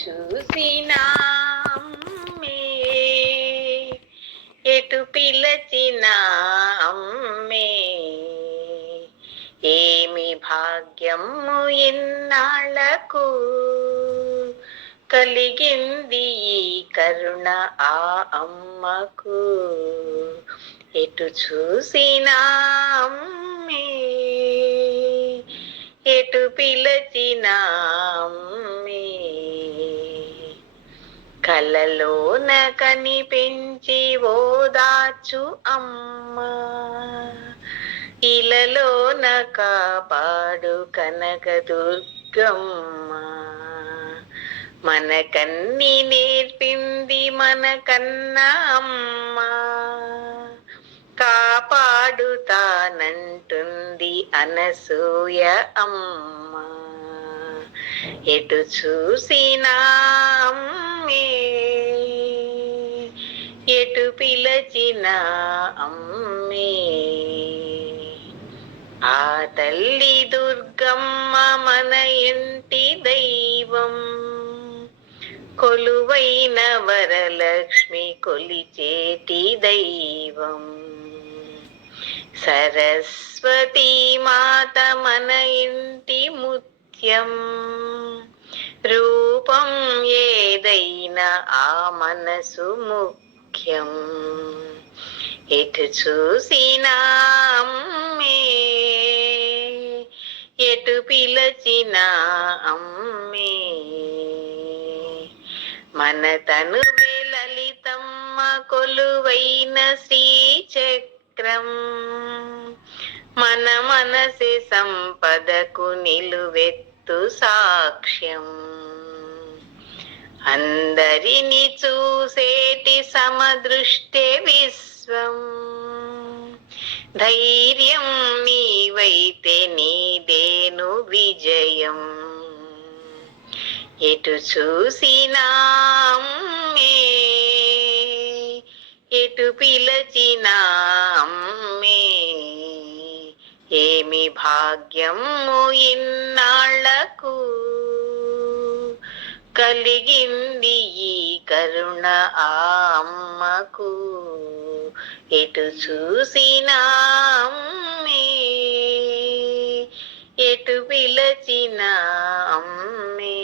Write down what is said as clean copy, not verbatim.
చూసినా అమ్మే, ఎటు పిలచినా అమ్మే, ఏమి భాగ్యము ఎన్నాళ్ళకు కలిగింది ఈ కరుణ ఆ అమ్మకు. ఎటు చూసినా అమ్మే, ఎటు పిలచినా అమ్మే, కలలోన కనిపించి ఓదార్చు అమ్మ, ఇలలోన కాపాడు కనకదుర్గమ్మ. మనకన్ని నేర్పింది మనకన్న అమ్మ, కాపాడుతానంటుంది అనసూయ అమ్మ. ఎటు చూసినా అమ్మే, ఎటు పిలచినా అమ్మే, ఆ తల్లి దుర్గమ్మ మన ఇంటి దైవం, కొలువైన వరలక్ష్మి కొలిచేటి దైవం. సరస్వతీ మాత మన ఇంటి ముత్యం, రూపం ఏదైనా ఆ మనసు ముఖ్యం. ఎటు చూసినా అమ్మే, ఎటు పిలచినా అమ్మే, మన తనువే లలితమ్మ కొలువైన శ్రీచక్రం, మన మనసే సంపదకు నిలువెత్తు సాక్ష్యం. అందరిని చూసేటి సమదృష్టే విశ్వం, ధైర్యం నీవైతే నీదేను విజయం. ఎటు చూసినా అమ్మే, ఎటు పిలచినా అమ్మే, ఏమి భాగ్యము ఇన్నాళ్లకు కలిగింది ఈ కరుణ ఆ అమ్మకు. ఎటు చూసినా అమ్మే, ఎటు పిలచినా అమ్మే.